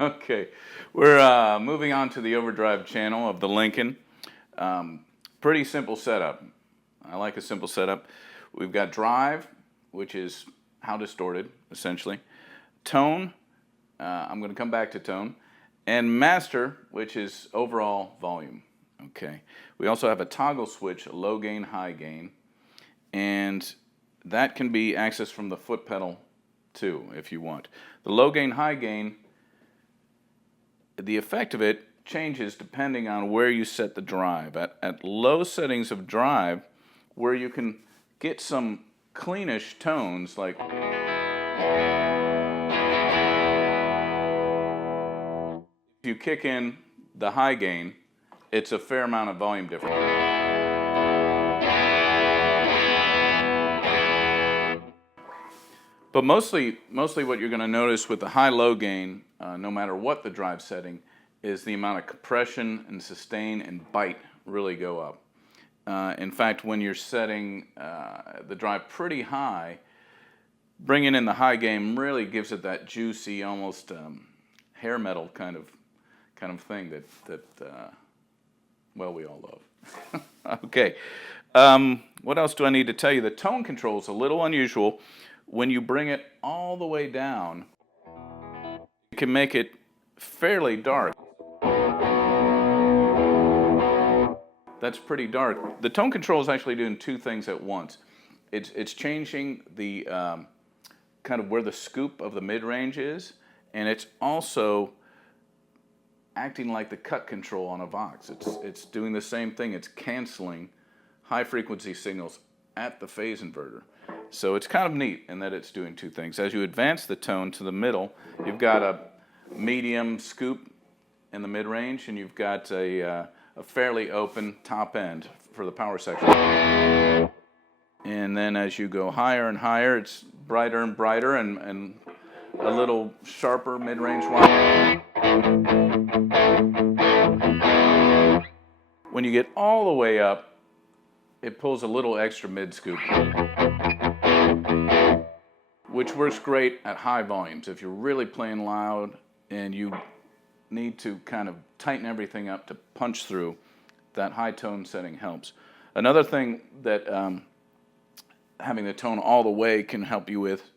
Okay, we're moving on to the overdrive channel of the Lincoln. Pretty simple setup. I like a simple setup. We've got drive, which is how distorted, essentially. Tone, I'm going to come back to tone. And master, which is overall volume. Okay. We also have a toggle switch, a low gain, high gain. And that can be accessed from the foot pedal too, if you want. The low gain, high gain, the effect of it changes depending on where you set the drive. At low settings of drive, where you can get some cleanish tones, like if you kick in the high gain, it's a fair amount of volume difference. But mostly what you're going to notice with the high-low gain, no matter what the drive setting, is the amount of compression and sustain and bite really go up. In fact, when you're setting the drive pretty high, bringing in the high gain really gives it that juicy, almost hair metal kind of thing that well, we all love. Okay, what else do I need to tell you? The tone control is a little unusual. When you bring it all the way down, you can make it fairly dark. That's pretty dark. The tone control is actually doing two things at once. It's changing the kind of where the scoop of the mid-range is, and it's also acting like the cut control on a Vox. It's doing the same thing. It's canceling high-frequency signals at the phase inverter. So it's kind of neat in that it's doing two things. As you advance the tone to the middle, you've got a medium scoop in the mid-range, and you've got a fairly open top end for the power section. And then as you go higher and higher, it's brighter and brighter and a little sharper mid-range one. When you get all the way up, it pulls a little extra mid-scoop, which works great at high volumes. If you're really playing loud and you need to kind of tighten everything up to punch through, that high tone setting helps. Another thing that having the tone all the way can help you with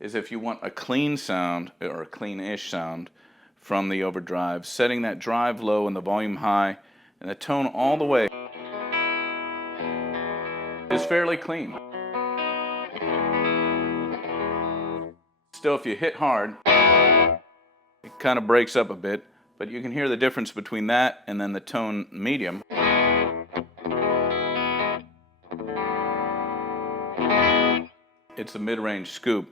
is if you want a clean sound, or a clean-ish sound from the overdrive, setting that drive low and the volume high and the tone all the way is fairly clean. Still, if you hit hard, it kind of breaks up a bit, but you can hear the difference between that and then the tone medium. It's a mid-range scoop.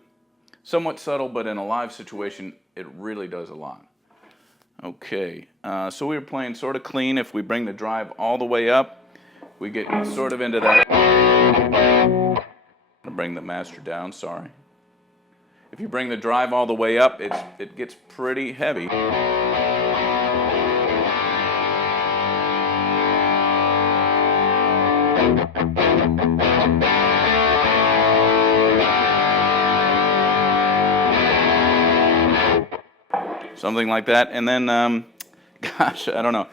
Somewhat subtle, but in a live situation, it really does a lot. Okay, so we were playing sort of clean. If we bring the drive all the way up, we get sort of into that. I'm gonna bring the master down, sorry. If you bring the drive all the way up, it gets pretty heavy. Something like that, and then, gosh, I don't know.